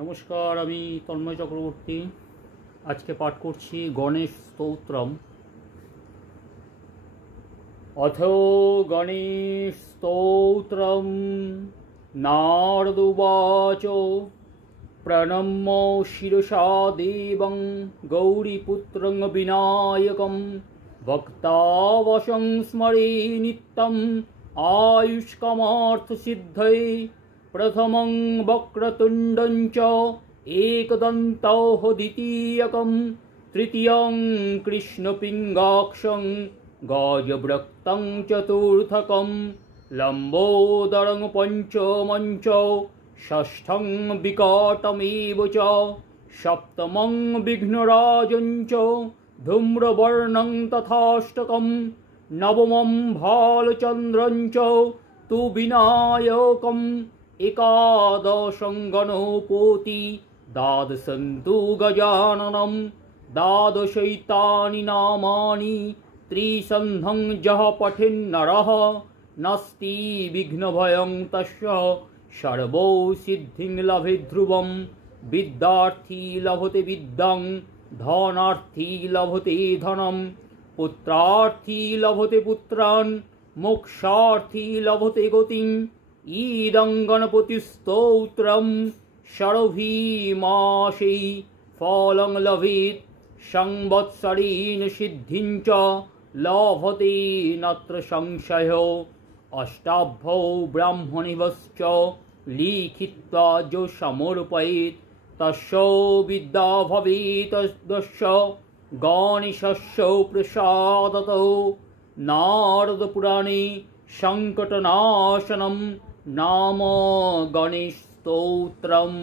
नमस्कार আমি তন্ময় চক্রবর্তী আজকে পাঠ করছি গণেশ স্তোত্রম অথ গণেশ স্তোত্রম নারদ উবাচ প্রণম্য শিরসা দেবং গৌরীপুত্রং বিনায়কং ভক্তাবশং স্মরে নিত্যং আয়ুষ্কামার্থসিদ্ধये प्रथमं वक्रतुण्डं च एकदन्तौ द्वितीयकं तृतीयं कृष्णपिङ्गाक्षं गजवक्त्रं चतुर्थकं लम्बोदरं पञ्चमं च षष्ठं विकटमेव च सप्तमं विघ्नराजं च धूम्रवर्णं तथाष्टकं नवमं भालचन्द्रं च तु विनायकम् एकादशं गणपति द्वादशं तु गजाननं द्वादशैतानि नामानि त्रिसन्धं यः पठेन्नरः नास्ति विघ्नभयं तस्य सर्वो सिद्धिं लभेत् ध्रुवं विद्यार्थी लभते विद्यां धनार्थी लभते धनं पुत्रार्थी लभते पुत्रान् मोक्षार्थी लभते गतिम् इदं गणपतिस्तोत्रं षड्भिर्मासै फलं लभेत् संवत्सरेण सिद्धिं च लभते नत्र संशयो अष्टाभ्यो ब्राह्मणेभ्यश्च लिखित्वा जो समर्पयेत् तस्य विद्या भवेत् तस्य गणेशस्य प्रसादतो नारदपुराणे संकटनाशनं नाम गणेश स्तोत्रम्।